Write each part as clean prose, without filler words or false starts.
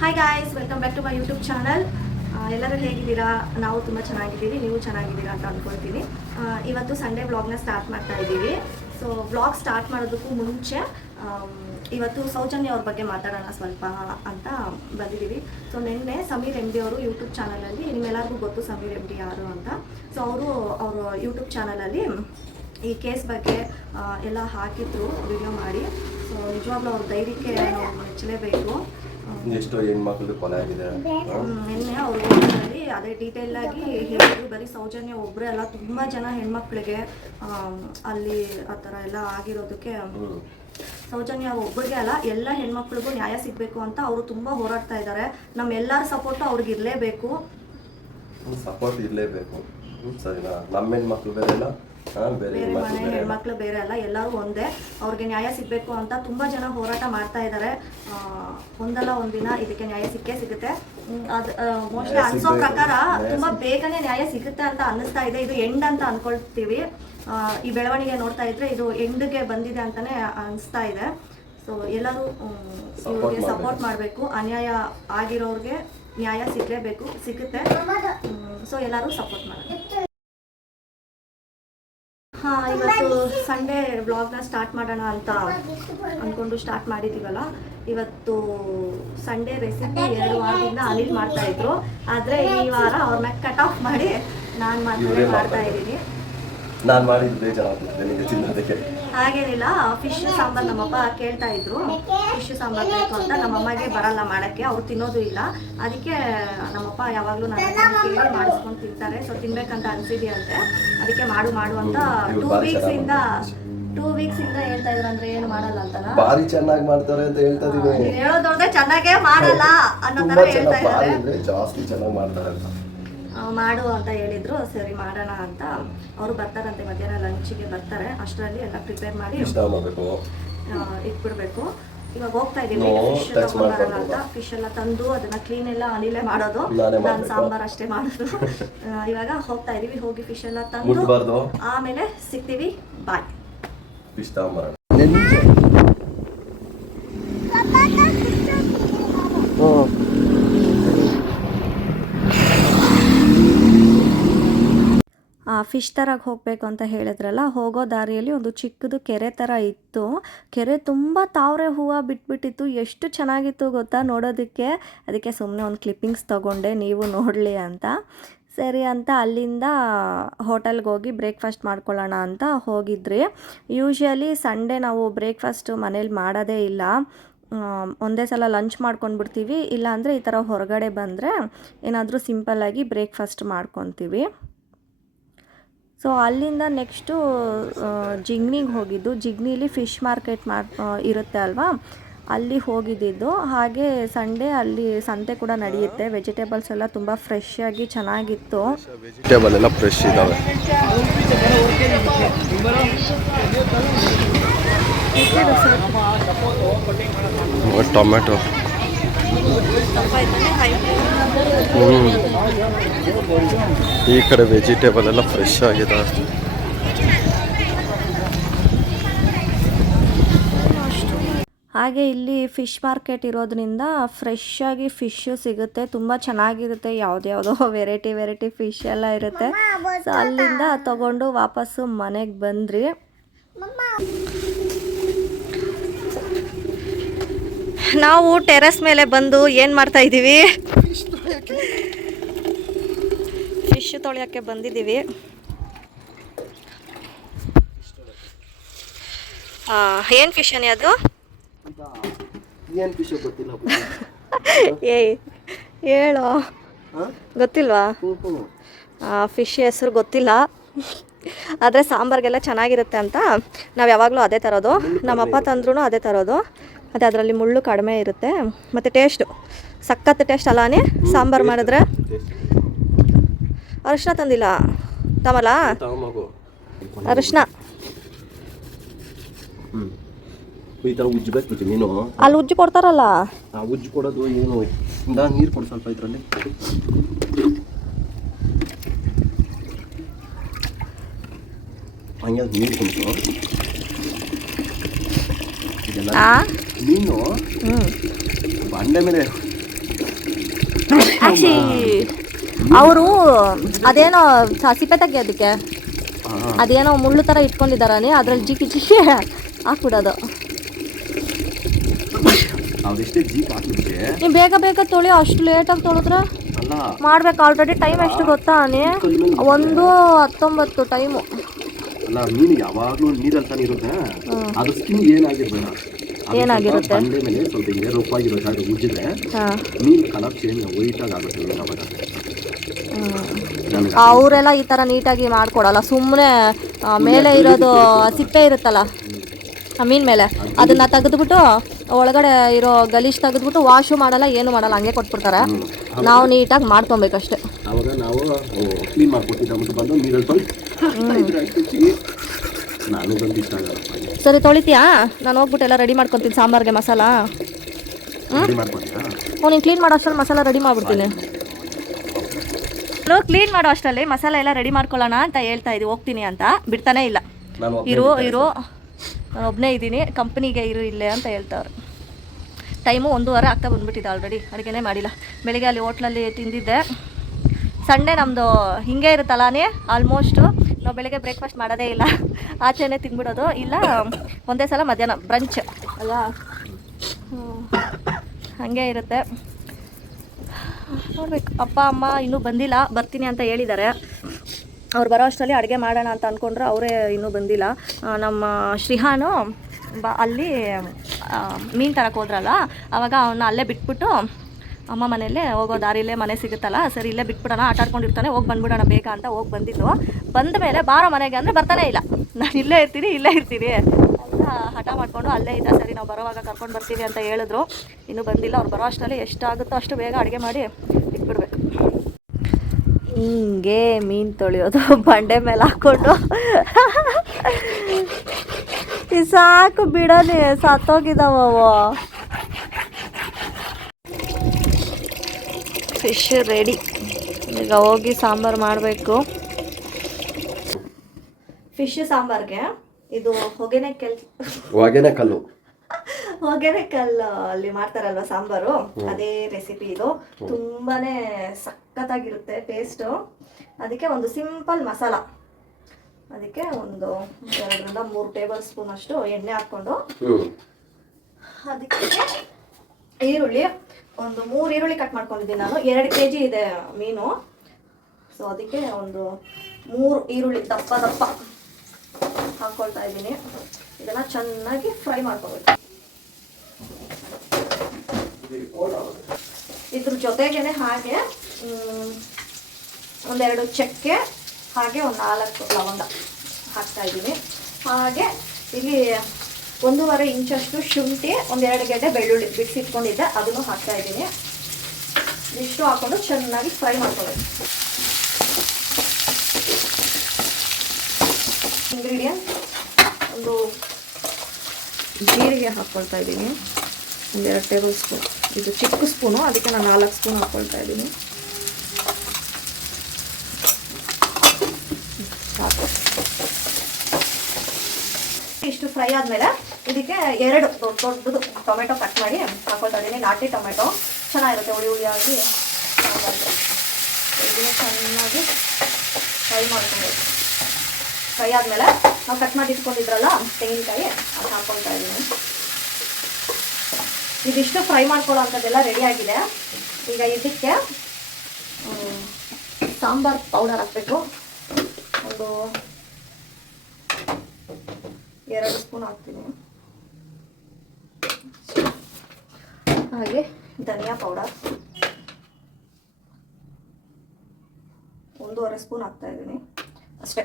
Hi guys, welcome back to my YouTube channel. ಎಲ್ಲರೂ ಹೇಗಿದ್ದೀರಾ? ನಾವು ತುಂಬ ಚೆನ್ನಾಗಿದ್ದೀವಿ, ನೀವು ಚೆನ್ನಾಗಿದ್ದೀರಾ ಅಂತ ಅಂದ್ಕೊಳ್ತೀನಿ. ಇವತ್ತು ಸಂಡೇ ವ್ಲಾಗ್ನ ಸ್ಟಾರ್ಟ್ ಮಾಡ್ತಾ ಇದ್ದೀವಿ. ಸೊ ವ್ಲಾಗ್ ಸ್ಟಾರ್ಟ್ ಮಾಡೋದಕ್ಕೂ ಮುಂಚೆ ಇವತ್ತು ಸೌಜನ್ಯ ಅವ್ರ ಬಗ್ಗೆ ಮಾತಾಡೋಣ ಸ್ವಲ್ಪ ಅಂತ ಬಂದಿದ್ದೀವಿ. ಸೊ ನಿನ್ನೆ ಸಮೀರ್ ಎಮ್ ಡಿ ಅವರು ಯೂಟ್ಯೂಬ್ ಚಾನಲಲ್ಲಿ, ನಿಮ್ಮೆಲ್ಲರಿಗೂ ಗೊತ್ತು ಸಮೀರ್ ಎಮ್ ಡಿ ಯಾರು ಅಂತ. ಸೊ ಅವರು ಯೂಟ್ಯೂಬ್ ಚಾನಲಲ್ಲಿ ಈ ಕೇಸ್ ಬಗ್ಗೆ ಎಲ್ಲ ಹಾಕಿದ್ರು ವಿಡಿಯೋ ಮಾಡಿ. ಸೊ ನಿಜವಾಗ್ಲೂ ಅವ್ರ ಧೈರ್ಯಕ್ಕೆ ನಾವು ಮೆಚ್ಚಲೇಬೇಕು. ಎಷ್ಟೋ ಹೆಣ್ಮಕ್ಳು ಕೊಲೆ ಆಗಿದೆ. ನಿನ್ನೆ ಅವ್ರಿಗೆ ಅದೇ ಡೀಟೇಲ್ ಆಗಿ ಹೇಳಿದ್ರು. ಬರೀ ಸೌಜನ್ಯ ಒಬ್ಬರೇ ಅಲ್ಲ, ತುಂಬ ಜನ ಹೆಣ್ಮಕ್ಳಿಗೆ ಅಲ್ಲಿ ಆ ಥರ ಎಲ್ಲ ಆಗಿರೋದಕ್ಕೆ ಸೌಜನ್ಯ ಒಬ್ಬರಿಗೆ ಅಲ್ಲ, ಎಲ್ಲ ಹೆಣ್ಮಕ್ಳಿಗೂ ನ್ಯಾಯ ಸಿಗಬೇಕು ಅಂತ ಅವರು ತುಂಬ ಹೋರಾಡ್ತಾ ಇದ್ದಾರೆ. ನಮ್ಮೆಲ್ಲರ ಸಪೋರ್ಟು ಅವ್ರಿಗೆ ಇರಲೇಬೇಕು. ಸಪೋರ್ಟ್ ಇರಲೇಬೇಕು, ಸರಿನಾ? ನಮ್ಮ ಹೆಣ್ಮಕ್ಳು ಬೇರೆ ಇಲ್ಲ, ಬೇರೆ ಮನೆ ಹೆಣ್ಮಕ್ಳು ಬೇರೆ ಅಲ್ಲ, ಎಲ್ಲರೂ ಒಂದೇ. ಅವ್ರಿಗೆ ನ್ಯಾಯ ಸಿಗಬೇಕು ಅಂತ ತುಂಬ ಜನ ಹೋರಾಟ ಮಾಡ್ತಾ ಇದ್ದಾರೆ. ಒಂದಲ್ಲ ಒಂದಿನ ಇದಕ್ಕೆ ನ್ಯಾಯ ಸಿಕ್ಕೇ ಸಿಗುತ್ತೆ. ಅದು ಮೋಸ್ಟ್ಲಿ ಅನ್ಸೋ ಪ್ರಕಾರ ತುಂಬ ಬೇಗನೆ ನ್ಯಾಯ ಸಿಗುತ್ತೆ ಅಂತ ಅನ್ನಿಸ್ತಾ ಇದೆ. ಇದು ಎಂಡ್ ಅಂತ ಅನ್ಕೊಳ್ತೀವಿ. ಈ ಬೆಳವಣಿಗೆ ನೋಡ್ತಾ ಇದ್ರೆ ಇದು ಎಂಡ್ಗೆ ಬಂದಿದೆ ಅಂತಾನೆ ಅನಿಸ್ತಾ ಇದೆ. ಸೊ ಎಲ್ಲರೂ ಇವ್ರಿಗೆ ಸಪೋರ್ಟ್ ಮಾಡಬೇಕು. ಅನ್ಯಾಯ ಆಗಿರೋರಿಗೆ ನ್ಯಾಯ ಸಿಗಲೇಬೇಕು, ಸಿಗುತ್ತೆ. ಸೊ ಎಲ್ಲರೂ ಸಪೋರ್ಟ್ ಮಾಡಬೇಕು. ಇವತ್ತು ಸಂಡೇ ವ್ಲಾಗ್ನ ಸ್ಟಾರ್ಟ್ ಮಾಡೋಣ ಅಂತ ಅಂದ್ಕೊಂಡು ಸ್ಟಾರ್ಟ್ ಮಾಡಿದ್ದೀವಲ್ಲ. ಇವತ್ತು ಸಂಡೇ ರೆಸಿಪಿ 2 ವಾರದಿಂದ ಅನಿಲ್ ಮಾಡ್ತಾ ಇದ್ರು, ಆದರೆ ಈ ವಾರ ಅವ್ರನ್ನ ಕಟ್ ಆಫ್ ಮಾಡಿ ನಾನು ಮಾತ್ರ ಮಾಡ್ತಾ ಇದ್ದೀನಿ. ನಾನು ಮಾಡಿದ್ದು ಬೇಜಾರಾಗ್ತದೆ ನಿಮಗೆ ತಿನ್ನೋದಕ್ಕೆ. ಹಾಗೇನಿಲ್ಲ, ಫಿಶ್ ಸಾಂಬಾರು ನಮ್ಮಪ್ಪ ಕೇಳ್ತಾ ಇದ್ರು. ಫಿಶ್ ಸಾಂಬಾರು ಬೇಕು ಅಂತ. ನಮ್ಮಮ್ಮಗೆ ಬರಲ್ಲ ಮಾಡೋಕ್ಕೆ, ಅವ್ರು ತಿನ್ನೋದು ಇಲ್ಲ. ಅದಕ್ಕೆ ನಮ್ಮಪ್ಪ ಯಾವಾಗಲೂ ನನ್ನ ಕೇಳಿ ಮಾಡಿಸ್ಕೊಂಡು ತಿಂತಾರೆ. ಸೊ ತಿನ್ಬೇಕಂತ ಅನ್ಸಿದೆಯಂತೆ, ಅದಕ್ಕೆ ಮಾಡು ಅಂತ 2 ವೀಕ್ಸಿಂದ ಹೇಳ್ತಾ ಇದ್ರು. ಅಂದ್ರೆ ಏನು ಮಾಡಲ್ಲ ಅಂತಲ್ಲ, ಬಾರಿ ಚೆನ್ನಾಗಿ ಮಾಡ್ತಾರೆ ಅಂತ ಹೇಳ್ತಾ ಇದೀನಿ. ಹೇಳೋದೊಳಗೆ ಚೆನ್ನಾಗೇ ಮಾಡಲ್ಲ ಅನ್ನೋ ತರ ಹೇಳ್ತಾ ಇದ್ದಾರೆ. ಜಾಸ್ತಿ ಚೆನ್ನಾಗಿ ಮಾಡ್ತಾರೆ ಅಂತ ಮಾಡು ಅಂತ ಹೇಳಿದ್ರು. ಸರಿ ಮಾಡೋಣ ಅಂತ. ಅವರು ಬರ್ತಾರಂತೆ, ಮಧ್ಯಾಹ್ನ ಲಂಚಿಗೆ ಬರ್ತಾರೆ. ಅಷ್ಟರಲ್ಲಿ ಎಲ್ಲ ಪ್ರಿಪೇರ್ ಮಾಡಿ ಇಟ್ಬಿಡ್ಬೇಕು. ಇವಾಗ ಹೋಗ್ತಾ ಇದೀವಿ ಫಿಶ್ ತಗೊಂಡ್ಬರೋಣ ಅಂತ. ಫಿಶ್ ಎಲ್ಲ ತಂದು ಅದನ್ನ ಕ್ಲೀನ್ ಎಲ್ಲ ಅನಿಲೇ ಮಾಡೋದು, ನಾನು ಸಾಂಬಾರ್ ಅಷ್ಟೇ ಮಾಡೋದು. ಇವಾಗ ಹೋಗ್ತಾ ಇದೀವಿ. ಹೋಗಿ ಫಿಶ್ ಎಲ್ಲ ತಂದು ಆಮೇಲೆ ಸಿಗ್ತೀವಿ. ಬಾಯ್. ಫಿಶ್ ಸಾಂಬಾರ್ ಫಿಶ್ ತರಕ್ಕೆ ಹೋಗಬೇಕು ಅಂತ ಹೇಳಿದ್ರಲ್ಲ, ಹೋಗೋ ದಾರಿಯಲ್ಲಿ ಒಂದು ಚಿಕ್ಕದು ಕೆರೆ ಥರ ಇತ್ತು. ಕೆರೆ ತುಂಬ ತಾವರೆ ಹೂವು ಬಿಟ್ಬಿಟ್ಟಿತ್ತು. ಎಷ್ಟು ಚೆನ್ನಾಗಿತ್ತು ಗೊತ್ತಾ ನೋಡೋದಕ್ಕೆ. ಅದಕ್ಕೆ ಸುಮ್ಮನೆ ಒಂದು ಕ್ಲಿಪ್ಪಿಂಗ್ಸ್ ತೊಗೊಂಡೆ, ನೀವು ನೋಡಲಿ ಅಂತ. ಸರಿ ಅಂತ ಅಲ್ಲಿಂದ ಹೋಟೆಲ್ಗೆ ಹೋಗಿ ಬ್ರೇಕ್ಫಾಸ್ಟ್ ಮಾಡ್ಕೊಳ್ಳೋಣ ಅಂತ ಹೋಗಿದ್ರಿ. ಯೂಶ್ವಲಿ ಸಂಡೇ ನಾವು ಬ್ರೇಕ್ಫಾಸ್ಟು ಮನೇಲಿ ಮಾಡೋದೇ ಇಲ್ಲ. ಒಂದೇ ಸಲ ಲಂಚ್ ಮಾಡ್ಕೊಂಡ್ಬಿಡ್ತೀವಿ. ಇಲ್ಲಾಂದರೆ ಈ ಥರ ಹೊರಗಡೆ ಬಂದರೆ ಏನಾದರೂ ಸಿಂಪಲ್ಲಾಗಿ ಬ್ರೇಕ್ಫಾಸ್ಟ್ ಮಾಡ್ಕೊತೀವಿ. ಸೊ ಅಲ್ಲಿಂದ ನೆಕ್ಸ್ಟು ಜಿಗ್ನಿಗೆ ಹೋಗಿದ್ದು. ಜಿಗ್ನಿಲಿ ಫಿಶ್ ಮಾರ್ಕೆಟ್ ಇರುತ್ತೆ ಅಲ್ವಾ, ಅಲ್ಲಿ ಹೋಗಿದ್ದಿದ್ದು. ಹಾಗೆ ಸಂಡೇ ಅಲ್ಲಿ ಸಂತೆ ಕೂಡ ನಡೆಯುತ್ತೆ. ವೆಜಿಟೇಬಲ್ಸ್ ಎಲ್ಲ ತುಂಬ ಫ್ರೆಶ್ ಆಗಿ ಚೆನ್ನಾಗಿತ್ತು. ವೆಜಿಟೇಬಲ್ ಎಲ್ಲ ಫ್ರೆಶ್ ಇದ್ದಾವೆ. ಟೊಮೆಟೊ ಈ ಕಡೆ ವೆಜಿಟೇಬಲ್ ಎಲ್ಲ ಫ್ರೆಶ್ ಆಗಿದೆ. ಹಾಗೆ ಇಲ್ಲಿ ಫಿಶ್ ಮಾರ್ಕೆಟ್ ಇರೋದ್ರಿಂದ ಫ್ರೆಶ್ ಆಗಿ ಫಿಶ್ಶು ಸಿಗುತ್ತೆ. ತುಂಬ ಚೆನ್ನಾಗಿರುತ್ತೆ. ಯಾವುದ್ಯಾವುದೋ ವೆರೈಟಿ ಫಿಶ್ ಎಲ್ಲ ಇರುತ್ತೆ. ಸೊ ಅಲ್ಲಿಂದ ತಗೊಂಡು ವಾಪಸ್ಸು ಮನೆಗೆ ಬಂದ್ರಿ. ನಾವು ಟೆರೆಸ್ ಮೇಲೆ ಬಂದು ಏನು ಮಾಡ್ತಾ ಇದ್ದೀವಿ? ಫಿಶ್ ತೊಳೆಯೋಕ್ಕೆ ಬಂದಿದ್ದೀವಿ. ಏನು ಫಿಶ್ ಅನಿ ಅದು? ಏಯ್ ಹೇಳೋ, ಗೊತ್ತಿಲ್ವಾ? ಫಿಶ್ ಹೆಸರು ಗೊತ್ತಿಲ್ಲ, ಆದರೆ ಸಾಂಬಾರಿಗೆಲ್ಲ ಚೆನ್ನಾಗಿರುತ್ತೆ ಅಂತ ನಾವು ಯಾವಾಗಲೂ ಅದೇ ತರೋದು. ನಮ್ಮಪ್ಪ ತಂದ್ರೂ ಅದೇ ತರೋದು. ಮತ್ತು ಅದರಲ್ಲಿ ಮುಳ್ಳು ಕಡಿಮೆ ಇರುತ್ತೆ. ಮತ್ತು ಟೇಸ್ಟು ಸಖತ್ ಟೇಸ್ಟ್ ಅಲ್ಲಾನೇ ಸಾಂಬಾರು ಮಾಡಿದ್ರೆ. ಅರಿಶಿನ ತಂದಿಲ್ಲ ತಮಲ, ಅರಿಶಿನ ಅಲ್ಲಿ ಉಜ್ಜಿ ಕೊಡ್ತಾರಲ್ಲ, ಉಜ್ಜಿ ಕೊಡೋದು ಏನು? ನೀರು ಕೊಡು ಸ್ವಲ್ಪ ಇದರಲ್ಲಿ. ಹಂಗೆ ನೀರು ಕೊಡ್ತು ಮೀನು ಬಂಡೆ ಮೇಲೆ ಆಕ್ಷಿ ಅವರು ಅದೇನೋ ಸಿಪ್ಪೆ ತೆಗಿಯೋದಕ್ಕೆ ಅದೇನೋ ಮುಳ್ಳು ಥರ ಇಟ್ಕೊಂಡಿದ್ದಾರಾನೆ ಅದ್ರಲ್ಲಿ ಜಿಕ್ಕಿ ಜಿಕ್ಕಿ ಹಾಕ್ಬಿಡೋದು. ನೀವು ಬೇಗ ಬೇಗ ತೊಳಿ, ಅಷ್ಟು ಲೇಟಾಗಿ ತೊಳೆದ್ರೆ ಮಾಡ್ಬೇಕು. ಆಲ್ರೆಡಿ ಟೈಮ್ ಎಷ್ಟು ಗೊತ್ತಾ ನೀ? 1:19 ಟೈಮು. ಅಲ್ಲ ಮೀನು ಯಾವಾಗಲೂ ನೀರಲ್ಲಿ ತಾನೇ ಇರುತ್ತೆ, ಅದು ಸ್ಕಿನ್ ಏನಾಗಿರುತ್ತೆ ಬಂಡೆ ಮೇಲೆ ಸ್ವಲ್ಪ ಹಿಂಗೆ ರೊಪ್ಪಾಗಿರೋ ಜಾಗ ಉಜ್ಜಿದ್ರೆ ಮೀನು ಕಲರ್ ಚೇಂಜ್ ವೈಟ್ ಆಗಿ ಆಗುತ್ತೆ ಅವಾಗ. ಅವರೆಲ್ಲ ಈ ಥರ ನೀಟಾಗಿ ಮಾಡ್ಕೊಡಲ್ಲ, ಸುಮ್ಮನೆ ಮೇಲೆ ಇರೋದು ಸಿಪ್ಪೆ ಇರುತ್ತಲ್ಲ ಮೀನ್ ಮೇಲೆ ಅದನ್ನ ತೆಗೆದ್ಬಿಟ್ಟು ಒಳಗಡೆ ಇರೋ ಗಲೀಜ್ ತೆಗೆದ್ಬಿಟ್ಟು ವಾಶು ಮಾಡಲ್ಲ, ಏನು ಮಾಡಲ್ಲ, ಹಂಗೆ ಕೊಟ್ಬಿಡ್ತಾರೆ. ನಾವು ನೀಟಾಗಿ ಮಾಡ್ಕೊಬೇಕಷ್ಟೆ. ಅವಾಗ ನಾವು ಕ್ಲೀನ್ ಮಾಡ್ಕೊಟ್ಟಿದ್ದ ಬಂದು ನೀರಲ್ಲಿ ತೊಳಿ ನಾನು ಬಂದು ಇಷ್ಟ ಆಗಲ್ಲ. ಸರಿ ತೊಳಿತೀಯಾ? ನಾನು ಹೋಗ್ಬಿಟ್ಟು ಎಲ್ಲ ರೆಡಿ ಮಾಡ್ಕೊತೀನಿ ಸಾಂಬಾರ್ಗೆ ಮಸಾಲ. ನೀನು ಕ್ಲೀನ್ ಮಾಡೋ ಅಷ್ಟರಲ್ಲಿ ಮಸಾಲ ರೆಡಿ ಮಾಡ್ಬಿಡ್ತೀನಿ. ನಾನು ಕ್ಲೀನ್ ಮಾಡೋ ಅಷ್ಟರಲ್ಲಿ ಮಸಾಲ ಎಲ್ಲ ರೆಡಿ ಮಾಡ್ಕೊಳ್ಳೋಣ ಅಂತ ಹೇಳ್ತಾ ಇದ್ದೀವಿ, ಹೋಗ್ತೀನಿ ಅಂತ ಬಿಡ್ತಾನೆ ಇಲ್ಲ. ಇರು ನಾನು ಒಬ್ಬನೇ ಇದ್ದೀನಿ, ಕಂಪ್ನಿಗೆ ಇಲ್ಲೇ ಅಂತ ಹೇಳ್ತಾವ್ರು. ಟೈಮು 1:15 ಆಗ್ತಾ ಬಂದುಬಿಟ್ಟಿದೆ, ಆಲ್ರೆಡಿ ಅಡುಗೆನೇ ಮಾಡಿಲ್ಲ. ಬೆಳಿಗ್ಗೆ ಅಲ್ಲಿ ಹೋಟ್ಲಲ್ಲಿ ತಿಂದಿದ್ದೆ. ಸಂಡೇ ನಮ್ಮದು ಹಿಂಗೆ ಇರುತ್ತಲ್ಲೇ, ಆಲ್ಮೋಸ್ಟು ನಾವು ಬೆಳಗ್ಗೆ ಬ್ರೇಕ್ಫಾಸ್ಟ್ ಮಾಡೋದೇ ಇಲ್ಲ, ಆಚೆನೇ ತಿಂದ್ಬಿಡೋದು, ಇಲ್ಲ ಒಂದೇ ಸಲ ಮಧ್ಯಾಹ್ನ ಬ್ರಂಚ್ ಅಲ್ಲ, ಹಾಗೆ ಇರುತ್ತೆ. ನೋಡ್ಬೇಕು. ಅಪ್ಪ ಅಮ್ಮ ಇನ್ನೂ ಬಂದಿಲ್ಲ, ಬರ್ತೀನಿ ಅಂತ ಹೇಳಿದ್ದಾರೆ. ಅವ್ರು ಬರೋ ಅಷ್ಟರಲ್ಲಿ ಅಡುಗೆ ಮಾಡೋಣ ಅಂತ ಅಂದ್ಕೊಂಡ್ರೆ ಅವರೇ ಇನ್ನೂ ಬಂದಿಲ್ಲ. ನಮ್ಮ ಶ್ರೀಹಾನು ಅಲ್ಲಿ ಮೀನು ತರಕ್ಕೆ ಹೋದ್ರಲ್ಲ, ಆವಾಗ ಅವನ್ನ ಅಲ್ಲೇ ಬಿಟ್ಬಿಟ್ಟು ಅಮ್ಮ ಮನೆಯಲ್ಲೇ ಹೋಗೋ ದಾರಿಲೇ ಮನೆ ಸಿಗುತ್ತಲ್ಲ, ಸರಿ ಇಲ್ಲೇ ಬಿಟ್ಬಿಡೋಣ, ಆಟ ಆಡ್ಕೊಂಡಿರ್ತಾನೆ, ಹೋಗಿ ಬಂದ್ಬಿಡೋಣ ಬೇಗ ಅಂತ ಹೋಗಿ ಬಂದಿದ್ದು. ಬಂದ ಮೇಲೆ ಬಾರೋ ಮನೆಗೆ ಅಂದರೆ ಬರ್ತಾನೆ ಇಲ್ಲ. ನಾನು ಇಲ್ಲೇ ಇರ್ತೀನಿ ಅಂತ ಹಠ ಮಾಡಿಕೊಂಡು ಅಲ್ಲೇ ಇದ್ದ. ಸರಿ ನಾವು ಬರೋವಾಗ ಕರ್ಕೊಂಡು ಬರ್ತೀವಿ ಅಂತ ಹೇಳಿದ್ರು, ಇನ್ನೂ ಬಂದಿಲ್ಲ. ಅವ್ರು ಬರೋ ಅಷ್ಟರಲ್ಲಿ ಎಷ್ಟಾಗುತ್ತೋ ಅಷ್ಟು ಬೇಗ ಅಡುಗೆ ಮಾಡಿ ಇಟ್ಬಿಡ್ಬೇಕು. ಹಿಂಗೆ ಮೀನು ತೊಳೆಯೋದು ಬಂಡೆ ಮೇಲೆ ಹಾಕ್ಕೊಂಡು ಸಾಕು ಬಿಡನೆ, ಸತ್ತೋಗಿದ್ದಾವವು. Fish ready. ಈಗ ಹೋಗಿ ಸಾಂಬಾರು ಮಾಡಬೇಕು. ಫಿಶ್ ಸಾಂಬಾರ್ಗೆ ಇದು ಹೊಗೆನೆ ಕಲ್ಲು ಅಲ್ಲಿ ಮಾಡ್ತಾರಲ್ವ ಸಾಂಬಾರು, ಅದೇ ರೆಸಿಪಿ ಇದು. ತುಂಬಾನೇ ಸಖತ್ತಾಗಿರುತ್ತೆ ಟೇಸ್ಟು. ಅದಕ್ಕೆ ಒಂದು ಸಿಂಪಲ್ ಮಸಾಲ, ಅದಕ್ಕೆ ಒಂದು 2-3 ಟೇಬಲ್ ಸ್ಪೂನ್ ಅಷ್ಟು ಎಣ್ಣೆ ಹಾಕ್ಕೊಂಡು, ಅದಕ್ಕೆ ಈರುಳ್ಳಿ ಒಂದು 3 ಈರುಳ್ಳಿ ಕಟ್ ಮಾಡ್ಕೊಂಡಿದ್ದೀನಿ ನಾನು. 2 kg ಇದೆ ಮೀನು, ಸೊ ಅದಕ್ಕೆ ಒಂದು 3 ಈರುಳ್ಳಿ ದಪ್ಪ ಹಾಕ್ಕೊಳ್ತಾ ಇದ್ದೀನಿ. ಇದನ್ನು ಚೆನ್ನಾಗಿ ಫ್ರೈ ಮಾಡ್ಕೋಬೇಕು. ಇದ್ರ ಜೊತೆಗೇನೆ ಹಾಗೆ 1-2 ಚಕ್ಕೆ, ಹಾಗೆ ಒಂದು 4 ಲವಂಗ ಹಾಕ್ತಾ ಇದ್ದೀನಿ. ಹಾಗೆ ಇಲ್ಲಿ 1.5 ಇಂಚಷ್ಟು ಶುಂಠಿ, 1-2 ಗೆಡ್ಡೆ ಬೆಳ್ಳುಳ್ಳಿ ಬಿಡಿಸಿಟ್ಕೊಂಡಿದ್ದೆ, ಅದನ್ನು ಹಾಕ್ತಾ ಇದ್ದೀನಿ. ಇಷ್ಟು ಹಾಕ್ಕೊಂಡು ಚೆನ್ನಾಗಿ ಫ್ರೈ ಮಾಡ್ಕೊಬೇಕು. ಇಂಗ್ರೀಡಿಯಂಟ್ ಒಂದು ಜೀರಿಗೆ ಹಾಕ್ಕೊಳ್ತಾ ಇದ್ದೀನಿ, 1-2 ಟೇಬಲ್ ಸ್ಪೂನ್. ಇದು ಚಿಕ್ಕ ಸ್ಪೂನು, ಅದಕ್ಕೆ ನಾನು 4 ಸ್ಪೂನ್ ಹಾಕ್ಕೊಳ್ತಾ ಇದ್ದೀನಿ. ಸಾಕು. ಇಷ್ಟು ಫ್ರೈ ಆದಮೇಲೆ ಇದಕ್ಕೆ 2 ದೊಡ್ಡದು ಟೊಮೆಟೊ ಕಟ್ ಮಾಡಿ ಹಾಕ್ಕೊಳ್ತಾ ಇದ್ದೀನಿ. ನಾಟಿ ಟೊಮೆಟೊ ಚೆನ್ನಾಗಿರುತ್ತೆ, ಹುಳಿಯಾಗಿ ಇದನ್ನು ಚೆನ್ನಾಗಿ ಫ್ರೈ ಮಾಡ್ಕೊಬೇಕು. ಫ್ರೈ ಆದಮೇಲೆ ನಾವು ಕಟ್ ಮಾಡಿ ಇಟ್ಕೊಂಡಿದ್ರಲ್ಲ ತೆಂಗಿನಕಾಯಿ, ಅದು ಹಾಕ್ಕೊಳ್ತಾ ಇದ್ದೀನಿ. ಇದಿಷ್ಟು ಫ್ರೈ ಮಾಡ್ಕೊಳ್ಳೋ ಅಂಥದ್ದೆಲ್ಲ ರೆಡಿಯಾಗಿದೆ. ಈಗ ಇದಕ್ಕೆ ಸಾಂಬಾರ್ ಪೌಡರ್ ಹಾಕಬೇಕು. ಒಂದು 2 ಸ್ಪೂನ್ ಹಾಕ್ತೀನಿ. ಹಾಗೆ ಧನಿಯಾ ಪೌಡರ್ 1.5 ಸ್ಪೂನ್ ಹಾಕ್ತಾ ಇದ್ದೀನಿ ಅಷ್ಟೇ.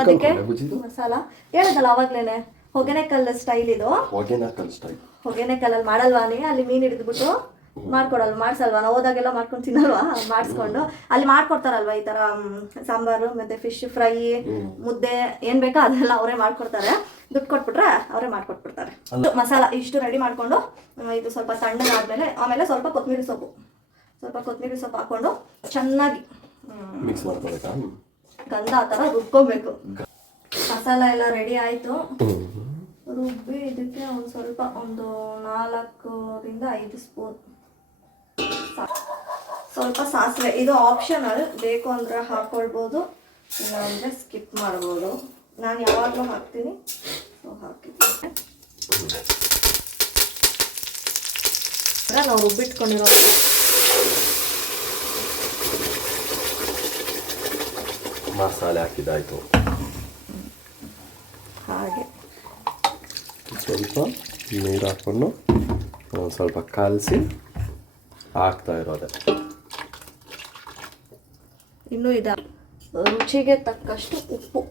ಅದಕ್ಕೆ ಮಸಾಲ ಹೇಳಿದಲ್ಲ ಅವಾಗ್ಲೇನೆ, ಹೊಗೆನೆಕಲ್ಲು ಸ್ಟೈಲ್ ಇದು. ಹೊಗೆನೆಕಲ್ಲಲ್ಲಿ ಮಾಡಲ್ವಾ ನೀ? ಅಲ್ಲಿ ಮೀನು ಹಿಡಿದ್ಬಿಟ್ಟು ಮಾಡ್ಸಲ್ವಾ? ನಾವು ಹೋದಾಗೆಲ್ಲ ಮಾಡ್ಕೊಂಡು ತಿನ್ನಲ್ವಾ? ಮಾಡಿಸ್ಕೊಂಡು ಅಲ್ಲಿ ಮಾಡ್ಕೊಡ್ತಾರಲ್ವಾ ಈ ಥರ ಸಾಂಬಾರು ಮತ್ತು ಫಿಶ್ ಫ್ರೈ, ಮುದ್ದೆ ಏನು ಬೇಕೋ ಅದೆಲ್ಲ ಅವರೇ ಮಾಡ್ಕೊಡ್ತಾರೆ. ದುಡ್ಡು ಕೊಟ್ಬಿಟ್ರೆ ಅವರೇ ಮಾಡ್ಕೊಟ್ಬಿಡ್ತಾರೆ. ಮಸಾಲ ಇಷ್ಟು ರೆಡಿ ಮಾಡಿಕೊಂಡು, ಇದು ಸ್ವಲ್ಪ ತಣ್ಣಗಾದ್ಮೇಲೆ ಆಮೇಲೆ ಸ್ವಲ್ಪ ಕೊತ್ತಂಬರಿ ಸೊಪ್ಪು ಹಾಕ್ಕೊಂಡು ಚೆನ್ನಾಗಿ ಮಿಕ್ಸ್ ಮಾಡ್ಕೊಬೇಕಾ? ಗಂಧ ಆ ಥರ ರುಬ್ಕೋಬೇಕು. ಮಸಾಲ ಎಲ್ಲ ರೆಡಿ ಆಯಿತು. ರುಬ್ಬಿ ಇದಕ್ಕೆ ಒಂದು 4-5 ಸ್ಪೂನ್ ಸ್ವಲ್ಪ ಸಾಸಿವೆ, ಇದು ಆಪ್ಷನಲ್, ಬೇಕು ಅಂದರೆ ಹಾಕ್ಕೊಳ್ಬೋದು, ಇಲ್ಲ ಅಂದರೆ ಸ್ಕಿಪ್ ಮಾಡ್ಬೋದು. ನಾನು ಯಾವಾಗಲೂ ಹಾಕ್ತೀನಿ, ಸೊ ಹಾಕಿದ್ದೀನಿ. ನಾವು ರುಬ್ಬಿಟ್ಕೊಂಡಿರೋ ಮಸಾಲೆ ಹಾಕಿದಾಯ್ತು. ಹಾಗೆ ಸ್ವಲ್ಪ ನೀರು ಹಾಕ್ಕೊಂಡು ಒಂದು ಸ್ವಲ್ಪ ಕಲಸಿ ಹಾಕ್ತಾ ಇರೋದೆ. ಇನ್ನು ಇದೆ ರುಚಿಗೆ ತಕ್ಕಷ್ಟು ಉಪ್ಪು.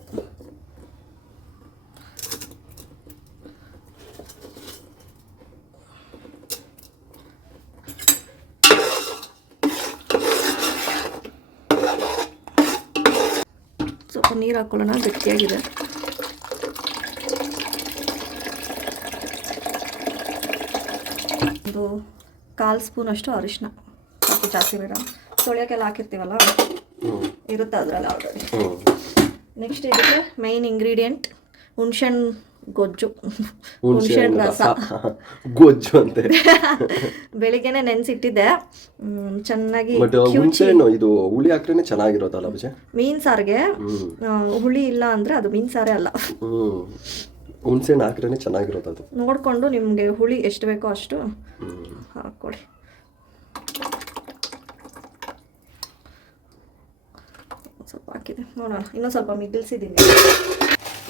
ಸ್ವಲ್ಪ ನೀರು ಹಾಕೊಳ್ಳೋಣ, ಗಟ್ಟಿಯಾಗಿದೆ. ಒಂದು 1/4 ಸ್ಪೂನ್ ಅಷ್ಟು ಅರಿಶಿನ, ಸ್ವಲ್ಪ ಜಾಸ್ತಿ ಬೇಡ, ತೊಳೆಯೋಕ್ಕೆಲ್ಲ ಹಾಕಿರ್ತೀವಲ್ಲ ಇರುತ್ತೆ ಅದರಲ್ಲಿ ಆಲ್ರೆಡಿ. ನೆಕ್ಸ್ಟ್ ಇದಕ್ಕೆ ಮೈನ್ ಇಂಗ್ರೀಡಿಯೆಂಟ್ ಹುಣಸೆಹಣ್ಣು ಗೊಜ್ಜು, ಹುಣಸೆಹಣ್ಣು ರಸ. ಗೊಜ್ಜು ಅಂತೆ. ಬೆಳಿಗ್ಗೆನೆ ನೆನೆಸಿಟ್ಟಿದ್ದೆ, ಚೆನ್ನಾಗಿ ಹುಣಸೆಹಣ್ಣು ಇದು ಹುಳಿ ಹಾಕ್ರೇನೆ ಚೆನ್ನಾಗಿರೋದಲ್ಲ ಬಜೆ. ಮೀನ್ ಸಾರಿಗೆ ಹುಳಿ ಇಲ್ಲ ಅಂದ್ರೆ ಅದು ಮೀನ್ ಸಾರೇ ಅಲ್ಲ. ಹುಣಸೆಹಣ್ಣು ಹಾಕ್ರೇನೆ ಚೆನ್ನಾಗಿರೋದು. ಅದು ನೋಡಿಕೊಂಡು ನಿಮಗೆ ಹುಳಿ ಎಷ್ಟು ಬೇಕೋ ಅಷ್ಟು ಹಾಕ್ಕೊಳ್ಳಿ. ಸ್ವಲ್ಪ ಹಾಕಿದೆ, ನೋಡೋಣ. ಇನ್ನೂ ಸ್ವಲ್ಪ ಮಿಗಿಲ್ಸಿದ್ದೀನಿ.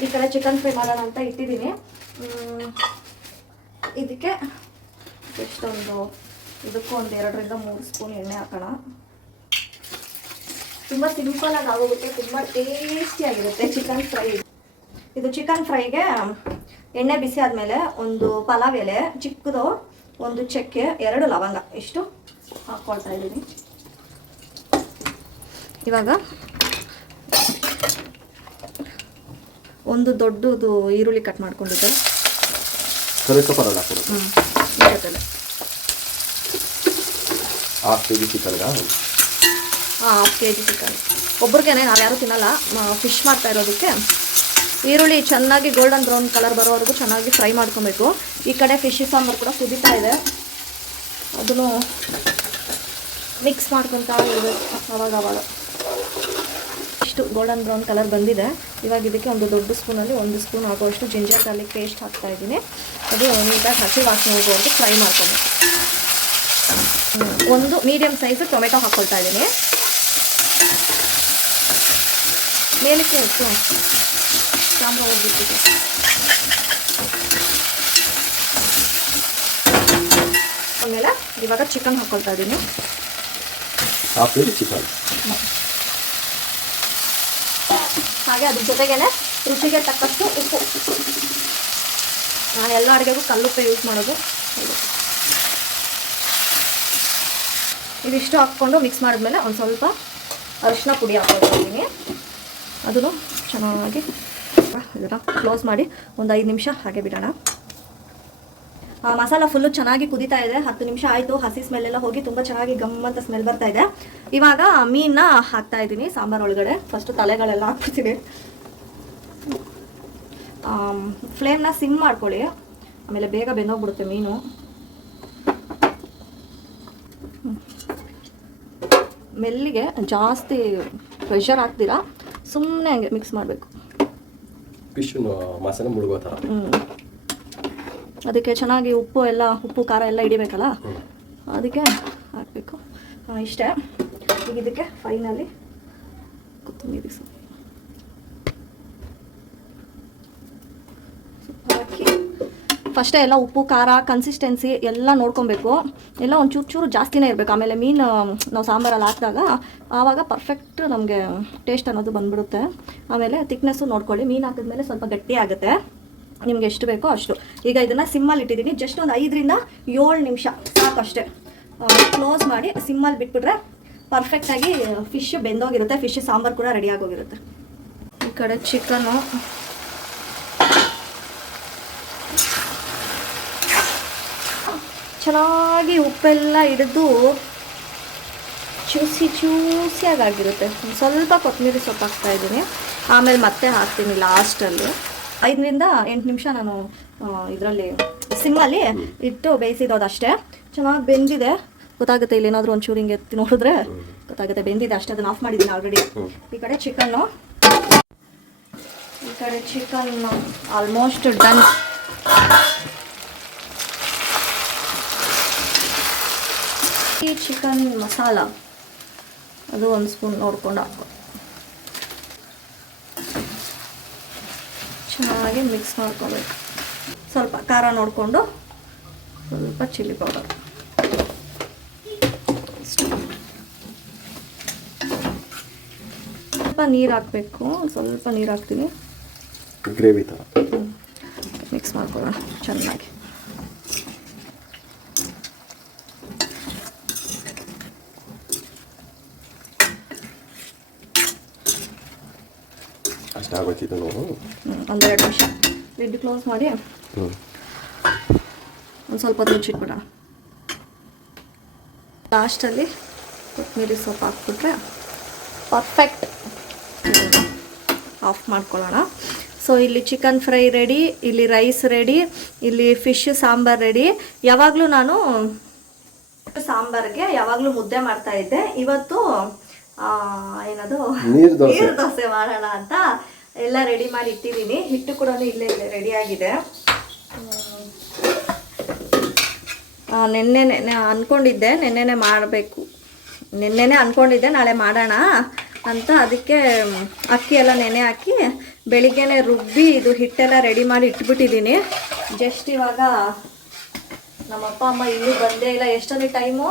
ಈ ಕಡೆ ಚಿಕನ್ ಫ್ರೈ ಮಾಡೋಣ ಅಂತ ಇಟ್ಟಿದ್ದೀನಿ. ಇದಕ್ಕೆ ಇದಕ್ಕೂ ಒಂದು 2ರಿಂದ 3 ಸ್ಪೂನ್ ಎಣ್ಣೆ ಹಾಕೋಣ. ತುಂಬ ಸಿಂಪಲಾಗಿ ಆಗೋಗುತ್ತೆ, ತುಂಬ ಟೇಸ್ಟಿಯಾಗಿರುತ್ತೆ ಚಿಕನ್ ಫ್ರೈ. ಇದು ಚಿಕನ್ ಫ್ರೈಗೆ ಎಣ್ಣೆ ಬಿಸಿ ಆದಮೇಲೆ ಒಂದು ಪಲಾವ್ ಎಲೆ ಚಿಕ್ಕದು, ಒಂದು ಚಕ್ಕೆ, 2 ಲವಂಗ ಇಷ್ಟು ಹಾಕ್ಕೊಳ್ತಾ ಇದ್ದೀನಿ. ಇವಾಗ ಒಂದು ದೊಡ್ಡದು ಈರುಳ್ಳಿ ಕಟ್ ಮಾಡ್ಕೊಂಡಿದ್ದೆ, ಹಾಫ್ kg ಚಿಕನ್. ಒಬ್ರಿಗೆ ನಾವು ಯಾರು ತಿನ್ನಲ್ಲ, ಫಿಶ್ ಮಾಡ್ತಾ ಇರೋದಕ್ಕೆ ಈರುಳ್ಳಿ ಚೆನ್ನಾಗಿ ಗೋಲ್ಡನ್ ಬ್ರೌನ್ ಕಲರ್ ಬರೋವರೆಗೂ ಚೆನ್ನಾಗಿ ಫ್ರೈ ಮಾಡ್ಕೊಬೇಕು. ಈ ಕಡೆ ಫಿಶ್ ಸಾಂಬಾರು ಕೂಡ ಕುದೀತಾ ಇದೆ, ಅದನ್ನು ಮಿಕ್ಸ್ ಮಾಡ್ಕೊತಾ ಇರಬೇಕು ಅವಾಗ. ಇಷ್ಟು ಗೋಲ್ಡನ್ ಬ್ರೌನ್ ಕಲರ್ ಬಂದಿದೆ. ಇವಾಗ ಇದಕ್ಕೆ ಒಂದು ದೊಡ್ಡ ಸ್ಪೂನಲ್ಲಿ 1 ಸ್ಪೂನ್ ಆಗುವಷ್ಟು ಜಿಂಜರ್ ಗಾರ್ಲಿಕ್ ಪೇಸ್ಟ್ ಹಾಕ್ತಾ ಇದ್ದೀನಿ. ಅದು ನೀಟಾಗಿ ಹಸಿ ವಾಸನೆ ಹೋಗುವವರೆಗೂ ಫ್ರೈ ಮಾಡ್ಕೊಂಡು, ಒಂದು ಮೀಡಿಯಮ್ ಸೈಜ್ ಟೊಮೆಟೊ ಹಾಕ್ಕೊಳ್ತಾ ಇದ್ದೀನಿ. ಮೇಲಕ್ಕೆ ಇಟ್ಟು ಸಾಂಬಾರು ಹೋಗ್ಬಿಟ್ಟಿದೆ. ಆಮೇಲೆ ಇವಾಗ ಚಿಕನ್ ಹಾಕ್ಕೊಳ್ತಾ ಇದ್ದೀನಿ. ಹಾಗೆ ಅದ್ರ ಜೊತೆಗೇನೆ ರುಚಿಗೆ ತಕ್ಕಷ್ಟು ಉಪ್ಪು. ನಾನು ಎಲ್ಲ ಅಡುಗೆಗೂ ಕಲ್ಲುಪ್ಪು ಯೂಸ್ ಮಾಡೋದು. ಇದಿಷ್ಟು ಹಾಕ್ಕೊಂಡು ಮಿಕ್ಸ್ ಮಾಡಿದ್ಮೇಲೆ ಒಂದು ಸ್ವಲ್ಪ ಅರಿಶಿನ ಪುಡಿ ಹಾಕ್ಕೊಳ್ತೀನಿ. ಅದನ್ನು ಚೆನ್ನಾಗಿ ಇದನ್ನು ಕ್ಲೋಸ್ ಮಾಡಿ ಒಂದು 5 ನಿಮಿಷ ಹಾಗೆ ಬಿಡೋಣ. ಮಸಾಲ ಫುಲ್ಲು ಚೆನ್ನಾಗಿ ಕುದೀತಾ ಇದೆ. 10 ನಿಮಿಷ ಆಯಿತು. ಹಸಿ ಸ್ಮೆಲ್ಲೆಲ್ಲ ಹೋಗಿ ತುಂಬ ಚೆನ್ನಾಗಿ ಗಮ್ಮಂತ ಸ್ಮೆಲ್ ಬರ್ತಾ ಇದೆ. ಇವಾಗ ಮೀನನ್ನ ಹಾಕ್ತಾ ಇದ್ದೀನಿ ಸಾಂಬಾರು ಒಳಗಡೆ. ಫಸ್ಟು ತಲೆಗಳೆಲ್ಲ ಹಾಕ್ಬಿಡ್ತೀನಿ. ಫ್ಲೇಮ್ನ ಸಿಮ್ ಮಾಡ್ಕೊಳ್ಳಿ, ಆಮೇಲೆ ಬೇಗ ಬೆಂದೋಗ್ಬಿಡುತ್ತೆ ಮೀನು. ಮೆಲ್ಲಿಗೆ ಜಾಸ್ತಿ ಪ್ರೆಷರ್ ಹಾಕ್ತೀರಾ, ಸುಮ್ಮನೆ ಹಂಗೆ ಮಿಕ್ಸ್ ಮಾಡಬೇಕು. ಮಸಾಲೆ ಮುಳುಗೋ ಥರ. ಅದಕ್ಕೆ ಚೆನ್ನಾಗಿ ಉಪ್ಪು ಖಾರ ಎಲ್ಲ ಹಿಡಿಬೇಕಲ್ಲ, ಅದಕ್ಕೆ ಹಾಕಬೇಕು. ಇಷ್ಟೇ. ಈಗ ಇದಕ್ಕೆ ಫೈನಲಿ ಕೊತ್ತಂಬರಿ ಸೊಪ್ಪು ಹಾಕಿ ಫಸ್ಟೇ ಎಲ್ಲ ಉಪ್ಪು ಖಾರ ಕನ್ಸಿಸ್ಟೆನ್ಸಿ ಎಲ್ಲ ನೋಡ್ಕೊಬೇಕು. ಎಲ್ಲ ಒಂದು ಚೂರು ಜಾಸ್ತಿನೇ ಇರಬೇಕು. ಆಮೇಲೆ ಮೀನು ನಾವು ಸಾಂಬಾರಲ್ಲಿ ಹಾಕಿದಾಗ ಆವಾಗ ಪರ್ಫೆಕ್ಟ್ ನಮಗೆ ಟೇಸ್ಟ್ ಅನ್ನೋದು ಬಂದ್ಬಿಡುತ್ತೆ. ಆಮೇಲೆ ತಿಕ್ನೆಸ್ಸು ನೋಡ್ಕೊಳ್ಳಿ. ಮೀನು ಹಾಕಿದ್ಮೇಲೆ ಸ್ವಲ್ಪ ಗಟ್ಟಿ ಆಗುತ್ತೆ, ನಿಮ್ಗೆ ಎಷ್ಟು ಬೇಕೋ ಅಷ್ಟು. ಈಗ ಇದನ್ನು ಸಿಮ್ಮಲ್ಲಿ ಇಟ್ಟಿದ್ದೀನಿ. ಜಸ್ಟ್ ಒಂದು 5ರಿಂದ 7 ನಿಮಿಷ ಸಾಕಷ್ಟೇ. ಕ್ಲೋಸ್ ಮಾಡಿ ಸಿಮ್ಮಲ್ಲಿ ಬಿಟ್ಬಿಟ್ರೆ ಪರ್ಫೆಕ್ಟಾಗಿ ಫಿಶ್ ಬೆಂದೋಗಿರುತ್ತೆ. ಫಿಶ್ ಸಾಂಬಾರು ಕೂಡ ರೆಡಿ ಆಗೋಗಿರುತ್ತೆ. ಈ ಕಡೆ ಚಿಕನ್ನು ಚೆನ್ನಾಗಿ ಉಪ್ಪೆಲ್ಲ ಹಿಡಿದು ಜ್ಯೂಸಿಯಾಗಿರುತ್ತೆ. ಸ್ವಲ್ಪ ಕೊತ್ತಂಬರಿ ಸೊಪ್ಪು ಹಾಕ್ತಾ ಇದ್ದೀನಿ. ಆಮೇಲೆ ಮತ್ತೆ ಹಾಕ್ತೀನಿ ಲಾಸ್ಟಲ್ಲಿ. 5ರಿಂದ 8 ನಿಮಿಷ ನಾನು ಇದರಲ್ಲಿ ಸಿಮ್ಮಲ್ಲಿ ಇಟ್ಟು ಬೇಯಿಸಿರೋದು ಅಷ್ಟೇ. ಚೆನ್ನಾಗಿ ಬೆಂದಿದೆ. ಗೊತ್ತಾಗುತ್ತೆ. ಇಲ್ಲಿ ಏನಾದರೂ ಒಂಚೂರು ಹಿಂಗೆ ಎತ್ತಿ ನೋಡಿದ್ರೆ ಗೊತ್ತಾಗುತ್ತೆ. ಬೆಂದಿದೆ ಅಷ್ಟೇ, ಅದನ್ನು ಆಫ್ ಮಾಡಿದ್ದೀನಿ ಆಲ್ರೆಡಿ. ಈ ಕಡೆ ಚಿಕನ್ನು ಆಲ್ಮೋಸ್ಟ್ ಡನ್. ಈ ಚಿಕನ್ ಮಸಾಲ ಅದು 1 ಸ್ಪೂನ್ ನೋಡ್ಕೊಂಡು ಹಾಕೋ. ಚೆನ್ನಾಗಿ ಮಿಕ್ಸ್ ಮಾಡ್ಕೋಬೇಕು. ಸ್ವಲ್ಪ ಖಾರ ನೋಡಿಕೊಂಡು, ಸ್ವಲ್ಪ ಚಿಲ್ಲಿ ಪೌಡರ್, ಸ್ವಲ್ಪ ನೀರು ಹಾಕಬೇಕು. ಸ್ವಲ್ಪ ನೀರು ಹಾಕ್ತೀನಿ, ಗ್ರೇವಿ ಥರ ಮಿಕ್ಸ್ ಮಾಡ್ಕೊಳ್ಳೋಣ ಚೆನ್ನಾಗಿ. ಅಷ್ಟಾಗೋಯ್ತಿದ್ದು ಒಂದೆರಡು ನಿಮಿಷ ಲಿಡ್ ಕ್ಲೋಸ್ ಮಾಡಿ ಒಂದು ಸ್ವಲ್ಪ ಹೊತ್ತು ಮುಚ್ಚಿಟ್ಬಿಡೋಣ. ಲಾಸ್ಟಲ್ಲಿ ಕೊತ್ತಂಬರಿ ಸೊಪ್ಪು ಹಾಕ್ಬಿಟ್ರೆ ಪರ್ಫೆಕ್ಟ್. ಆಫ್ ಮಾಡ್ಕೊಳ್ಳೋಣ. ಸೊ ಇಲ್ಲಿ ಚಿಕನ್ ಫ್ರೈ ರೆಡಿ, ಇಲ್ಲಿ ರೈಸ್ ರೆಡಿ, ಇಲ್ಲಿ ಫಿಶ್ ಸಾಂಬಾರ್ ರೆಡಿ. ಯಾವಾಗಲೂ ನಾನು ಸಾಂಬಾರ್ಗೆ ಯಾವಾಗಲೂ ಮುದ್ದೆ ಮಾಡ್ತಾ ಇದ್ದೆ. ಇವತ್ತು ಏನದು ನೀರು ದೋಸೆ ಮಾಡೋಣ ಅಂತ ಎಲ್ಲ ರೆಡಿ ಮಾಡಿ ಇಟ್ಟಿದ್ದೀನಿ. ಹಿಟ್ಟು ಕೂಡ ಇಲ್ಲೇ ರೆಡಿ ಆಗಿದೆ. ನೆನ್ನೆ ಅಂದ್ಕೊಂಡಿದ್ದೆ, ನೆನ್ನೆನೇ ಮಾಡಬೇಕು, ನೆನ್ನೆನೇ ಅಂದ್ಕೊಂಡಿದ್ದೆ ನಾಳೆ ಮಾಡೋಣ ಅಂತ. ಅದಕ್ಕೆ ಅಕ್ಕಿ ಎಲ್ಲ ನೆನೆ ಹಾಕಿ ಬೆಳಿಗ್ಗೆನೇ ರುಬ್ಬಿ ಇದು ಹಿಟ್ಟೆಲ್ಲ ರೆಡಿ ಮಾಡಿ ಇಟ್ಬಿಟ್ಟಿದ್ದೀನಿ. ಜಸ್ಟ್ ಇವಾಗ ನಮ್ಮ ಅಪ್ಪ ಅಮ್ಮ ಇನ್ನೂ ಬಂದೇ ಇಲ್ಲ. ಎಷ್ಟೊಂದು ಟೈಮು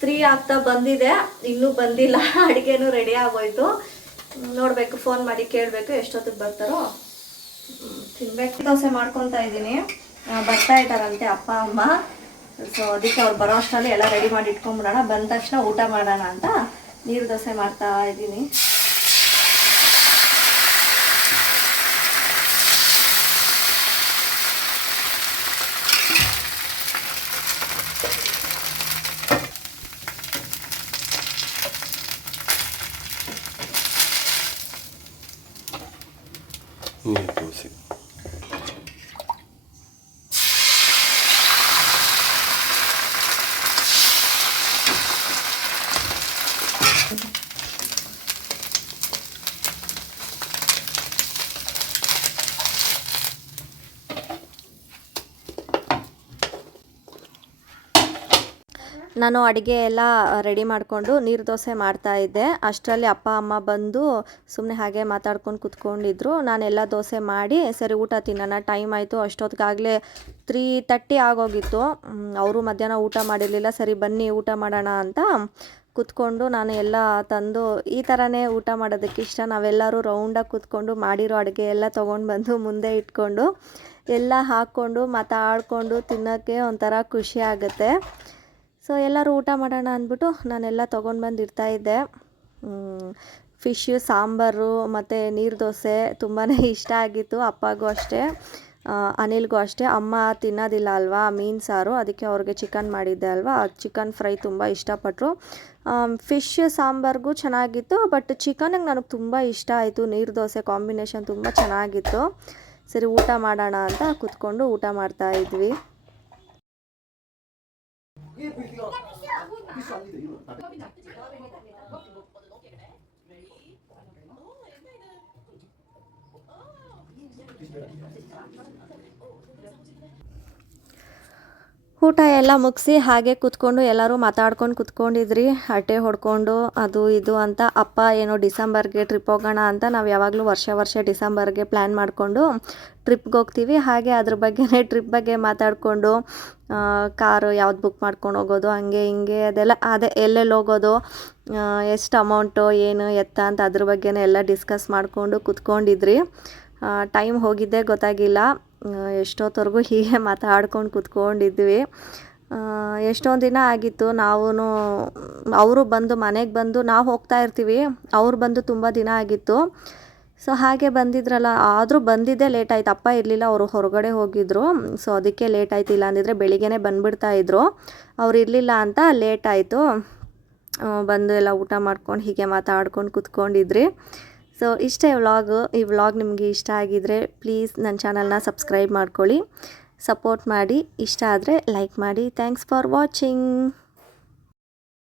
3 ಆಗ್ತಾ ಬಂದಿದೆ, ಇನ್ನೂ ಬಂದಿಲ್ಲ. ಅಡುಗೆನೂ ರೆಡಿ ಆಗೋಯ್ತು. ನೋಡಬೇಕು, ಫೋನ್ ಮಾಡಿ ಕೇಳಬೇಕು ಎಷ್ಟೊತ್ತಿಗೆ ಬರ್ತಾರೋ, ತಿನ್ಬೇಕು. ದೋಸೆ ಮಾಡ್ಕೊತಾ ಇದ್ದೀನಿ. ಬರ್ತಾ ಇದ್ದಾರಂತೆ ಅಪ್ಪ ಅಮ್ಮ. ಸೊ ಅದಕ್ಕೆ ಅವ್ರು ಬರೋ ಅಷ್ಟರಲ್ಲಿ ಎಲ್ಲ ರೆಡಿ ಮಾಡಿ ಇಟ್ಕೊಂಡ್ಬಿಡೋಣ. ಬಂದ ತಕ್ಷಣ ಊಟ ಮಾಡೋಣ ಅಂತ ನೀರು ದೋಸೆ ಮಾಡ್ತಾ ಇದ್ದೀನಿ. ನೀರು ದೋಸೆ ನಾನು ಅಡುಗೆ ಎಲ್ಲ ರೆಡಿ ಮಾಡಿಕೊಂಡು ನೀರು ದೋಸೆ ಮಾಡ್ತಾಯಿದ್ದೆ. ಅಷ್ಟರಲ್ಲಿ ಅಪ್ಪ ಅಮ್ಮ ಬಂದು ಸುಮ್ಮನೆ ಹಾಗೆ ಮಾತಾಡ್ಕೊಂಡು ಕೂತ್ಕೊಂಡಿದ್ರು. ನಾನೆಲ್ಲ ದೋಸೆ ಮಾಡಿ ಸರಿ ಊಟ ತಿನ್ನೋಣ, ಟೈಮ್ ಆಯಿತು. ಅಷ್ಟೊತ್ತಿಗಾಗಲೇ 3:30 ಆಗೋಗಿತ್ತು. ಅವರು ಮಧ್ಯಾಹ್ನ ಊಟ ಮಾಡಿರಲಿಲ್ಲ. ಸರಿ ಬನ್ನಿ ಊಟ ಮಾಡೋಣ ಅಂತ ಕೂತ್ಕೊಂಡು ನಾನು ಎಲ್ಲ ತಂದು, ಈ ಥರನೇ ಊಟ ಮಾಡೋದಕ್ಕೆ ಇಷ್ಟ. ನಾವೆಲ್ಲರೂ ರೌಂಡಾಗಿ ಕೂತ್ಕೊಂಡು ಮಾಡಿರೋ ಅಡುಗೆ ಎಲ್ಲ ತೊಗೊಂಡು ಬಂದು ಮುಂದೆ ಇಟ್ಕೊಂಡು ಎಲ್ಲ ಹಾಕ್ಕೊಂಡು ಮಾತಾಡಿಕೊಂಡು ತಿನ್ನೋಕ್ಕೆ ಒಂಥರ ಖುಷಿ ಆಗುತ್ತೆ. ಸೊ ಎಲ್ಲರೂ ಊಟ ಮಾಡೋಣ ಅಂದ್ಬಿಟ್ಟು ನಾನೆಲ್ಲ ತೊಗೊಂಡು ಬಂದು ಇಡ್ತಾಯಿದ್ದೆ. ಫಿಶ್ ಸಾಂಬಾರು ಮತ್ತು ನೀರು ದೋಸೆ ತುಂಬಾ ಇಷ್ಟ ಆಗಿತ್ತು. ಅಪ್ಪಗೂ ಅಷ್ಟೇ, ಅನಿಲ್ಗೂ ಅಷ್ಟೇ. ಅಮ್ಮ ತಿನ್ನೋದಿಲ್ಲ ಅಲ್ವಾ ಮೀನು ಸಾರು, ಅದಕ್ಕೆ ಅವ್ರಿಗೆ ಚಿಕನ್ ಮಾಡಿದ್ದೆ ಅಲ್ವಾ, ಚಿಕನ್ ಫ್ರೈ ತುಂಬ ಇಷ್ಟಪಟ್ಟರು. ಫಿಶ್ ಸಾಂಬಾರ್ಗೂ ಚೆನ್ನಾಗಿತ್ತು, ಬಟ್ ಚಿಕನಿಗೆ ನನಗೆ ತುಂಬ ಇಷ್ಟ ಆಯಿತು. ನೀರು ದೋಸೆ ಕಾಂಬಿನೇಷನ್ ತುಂಬ ಚೆನ್ನಾಗಿತ್ತು. ಸರಿ ಊಟ ಮಾಡೋಣ ಅಂತ ಕೂತ್ಕೊಂಡು ಊಟ ಮಾಡ್ತಾಯಿದ್ವಿ. ಊಟ ಎಲ್ಲ ಮುಗಿಸಿ ಹಾಗೆ ಕೂತ್ಕೊಂಡು ಎಲ್ಲರೂ ಮಾತಾಡ್ಕೊಂಡು ಕೂತ್ಕೊಂಡಿದ್ರಿ, ಹರಟೆ ಹೊಡ್ಕೊಂಡು ಅದು ಇದು ಅಂತ. ಅಪ್ಪ ಏನೋ ಡಿಸೆಂಬರ್ಗೆ ಟ್ರಿಪ್ ಹೋಗೋಣ ಅಂತ. ನಾವು ಯಾವಾಗಲೂ ವರ್ಷ ಡಿಸೆಂಬರ್ಗೆ ಪ್ಲ್ಯಾನ್ ಮಾಡಿಕೊಂಡು ಟ್ರಿಪ್ಗೆ ಹೋಗ್ತೀವಿ. ಹಾಗೆ ಅದ್ರ ಬಗ್ಗೆನೇ ಟ್ರಿಪ್ ಬಗ್ಗೆ ಮಾತಾಡಿಕೊಂಡು ಕಾರು ಯಾವ್ದು ಬುಕ್ ಮಾಡ್ಕೊಂಡು ಹೋಗೋದು, ಹಂಗೆ ಹಿಂಗೆ ಅದೆಲ್ಲ, ಅದೇ ಎಲ್ಲೆಲ್ಲಿ ಹೋಗೋದು, ಎಷ್ಟು ಅಮೌಂಟು, ಏನು ಎತ್ತ ಅಂತ ಅದ್ರ ಬಗ್ಗೆನೇ ಎಲ್ಲ ಡಿಸ್ಕಸ್ ಮಾಡಿಕೊಂಡು ಕೂತ್ಕೊಂಡಿದ್ರಿ. ಟೈಮ್ ಹೋಗಿದ್ದೇ ಗೊತ್ತಾಗಿಲ್ಲ. ಎಷ್ಟೊತ್ತವರೆಗೂ ಹೀಗೆ ಮಾತಾಡ್ಕೊಂಡು ಕೂತ್ಕೊಂಡಿದ್ವಿ. ಎಷ್ಟೊಂದು ದಿನ ಆಗಿತ್ತು. ಅವರು ಬಂದು ಮನೆಗೆ ಬಂದು ನಾವು ಹೋಗ್ತಾ ಇರ್ತೀವಿ, ಅವ್ರು ಬಂದು ತುಂಬ ದಿನ ಆಗಿತ್ತು. ಸೊ ಹಾಗೆ ಬಂದಿದ್ರಲ್ಲ, ಆದರೂ ಬಂದಿದ್ದೇ ಲೇಟ್ ಆಯ್ತು. ಅಪ್ಪ ಇರಲಿಲ್ಲ, ಅವರು ಹೊರಗಡೆ ಹೋಗಿದ್ರು. ಸೊ ಅದಕ್ಕೆ ಲೇಟ್ ಆಯ್ತು. ಇಲ್ಲ ಅಂದಿದ್ರೆ ಬೆಳಿಗ್ಗೆನೇ ಬಂದುಬಿಡ್ತಾಯಿದ್ರು. ಅವ್ರು ಇರಲಿಲ್ಲ ಅಂತ ಲೇಟ್ ಆಯಿತು. ಬಂದು ಎಲ್ಲ ಊಟ ಮಾಡ್ಕೊಂಡು ಹೀಗೆ ಮಾತಾಡ್ಕೊಂಡು ಕೂತ್ಕೊಂಡಿದ್ರಿ. ಸೊ ಇಷ್ಟೇ ವ್ಲಾಗು. ಈ ವ್ಲಾಗ್ ನಿಮಗೆ ಇಷ್ಟ ಆಗಿದರೆ ಪ್ಲೀಸ್ ನನ್ನ ಚಾನಲ್ನ ಸಬ್ಸ್ಕ್ರೈಬ್ ಮಾಡ್ಕೊಳ್ಳಿ. ಸಪೋರ್ಟ್ ಮಾಡಿ. ಇಷ್ಟ ಆದರೆ ಲೈಕ್ ಮಾಡಿ. Thanks for watching.